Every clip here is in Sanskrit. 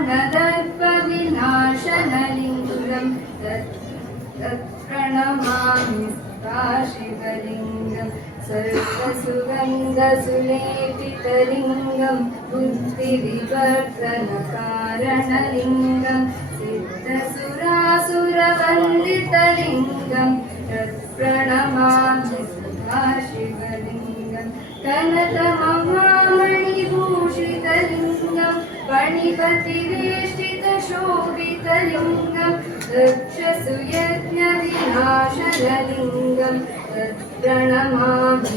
ब्रह्मणदर्पविनाशनलिङ्गं तत्प्रणमामि शिवलिङ्गं सर्वसुगन्धसुलेपितलिङ्गं बुद्धिविवर्धनकारणलिङ्गं सिद्धसुरासुरवन्दितलिङ्गं तत्प्रणमामि शिवलिङ्गं कनकमहामणिभूषितलिङ्गं फणिपतिवेष्टितशोभितलिङ्गं दक्षसुयज्ञविनाशनलिङ्गं तत्प्रणमामि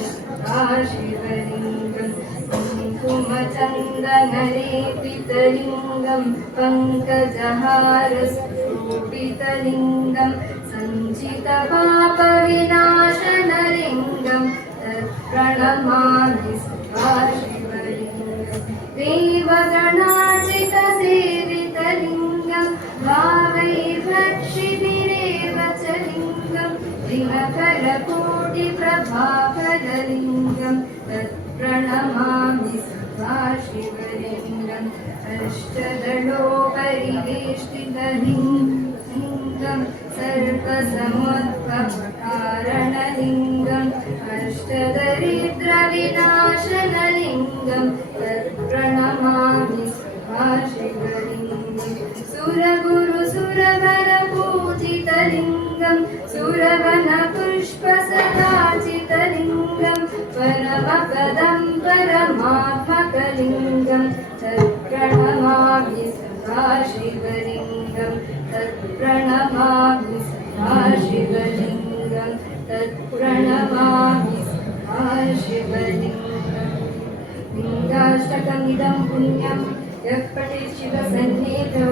शिवलिङ्गं कुङ्कुमचन्दनलेपितलिङ्गं पङ्कजहारशोभितलिङ्गं सञ्चितपापविनाशनलिङ्गं तत्प्रणमामि शिवलिङ्गं देवगणार्चितसेवितलिङ्गं भावैर्भक्षिभिरेव च लिङ्गं दिनकरकोटिप्रभाकरलिङ्गं तत्प्रणमामि शिवलिङ्गम् अष्टदलोपरिवेष्टितलिङ्गं सर्वसमुद्भवकारणलिङ्गम् अष्टदरिद्रविनाशनलिङ्गं तत्प्रणमामि शिवलिङ्गं सुरगुरुसुरवरपूजितलिङ्गं सुरवनपुष्पसदाचितलिङ्गं परमपदं परमात्मकलिङ्गं तत्प्रणमामि शिवलिङ्गं तत्प्रणमामि शिवलिङ्गं तत्प्रणमामि शिवलिङ्गं लिङ्गाष्टकमिदं पुण्यं यः पठेत् शिवसन्निधौ